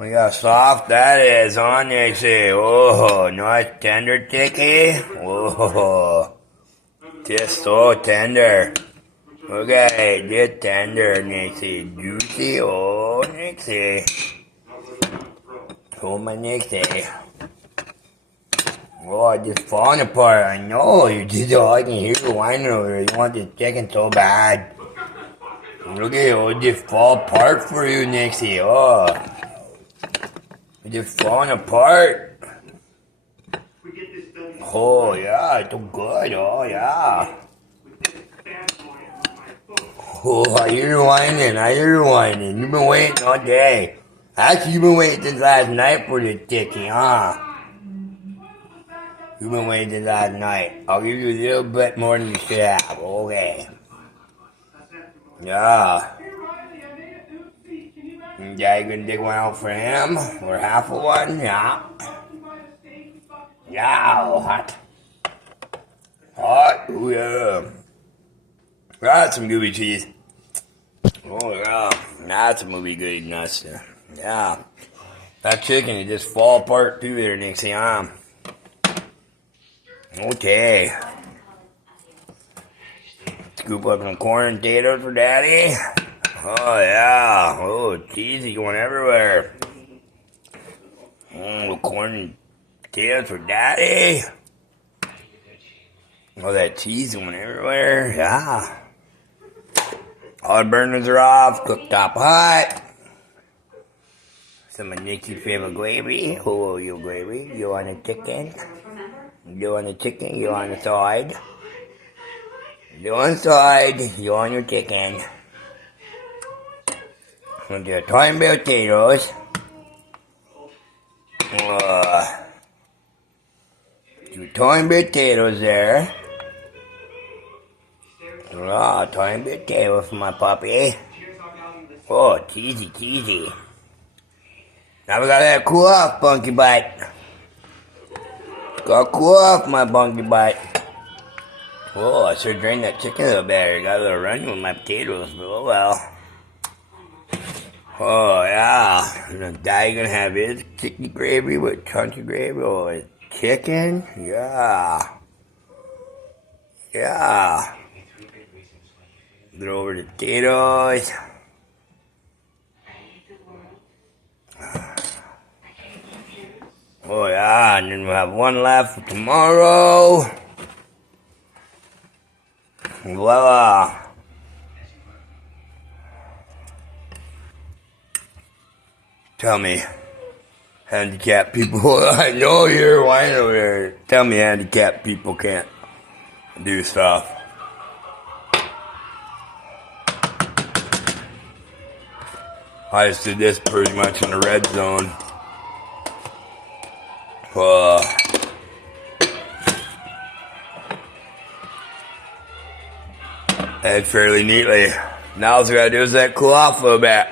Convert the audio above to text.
Look how soft that is, huh, Nixie? Oh, nice tender, Dicky. Whoa, just so tender. Look at it, just tender, Nixie. Juicy, oh, Nixie. Oh, my Nixie. Oh, it's just falling apart. I know, you just, oh, I can hear you whining over there. You want this chicken so bad. Look at it, it'll just fall apart for you, Nixie. Oh. It's just falling apart. Oh, yeah, it's so good. Oh, yeah. Oh, I hear you whining. I hear you whining. You've been waiting all day. Actually, you've been waiting since last night for this Dicky, huh? You've been waiting since last night. I'll give you a little bit more than you should have. Okay. Yeah. Yeah, you gonna dig one out for him? Or half of one? Yeah. Yeah, hot. Hot, ooh yeah. That's some gooey cheese. Oh yeah, that's some movie goodness. Yeah. That chicken, it just fall apart too there, Nixie, huh? Okay. Scoop up some corn and potatoes for Daddy. Oh yeah, oh cheesy going everywhere. Oh, corn and potatoes for Daddy. Oh, that cheese going everywhere, yeah. All the burners are off, cooktop hot. Some of Nikki's favorite gravy. Oh, you gravy? You want a chicken? You want a chicken? You on the side? You on the side? You on your chicken? With your tiny potatoes. Two tiny potatoes there. Oh, tiny potato for my puppy. Oh, cheesy, cheesy. Now we gotta let it cool off, bunky butt. Gotta cool off, my bunky butt. Oh, I should drain that chicken a little better. Got a little runny with my potatoes, but oh well. Oh, yeah. Daddy gonna have his chicken gravy with country gravy. Oh, his chicken? Yeah. Yeah. Throw over the potatoes. Oh, yeah. And then we'll have one left for tomorrow. Voila. Tell me, handicapped people, I know you're whining over there. Tell me handicapped people can't do stuff. I just did this pretty much in the red zone. And fairly neatly. Now all we gotta do is let it cool off a little bit.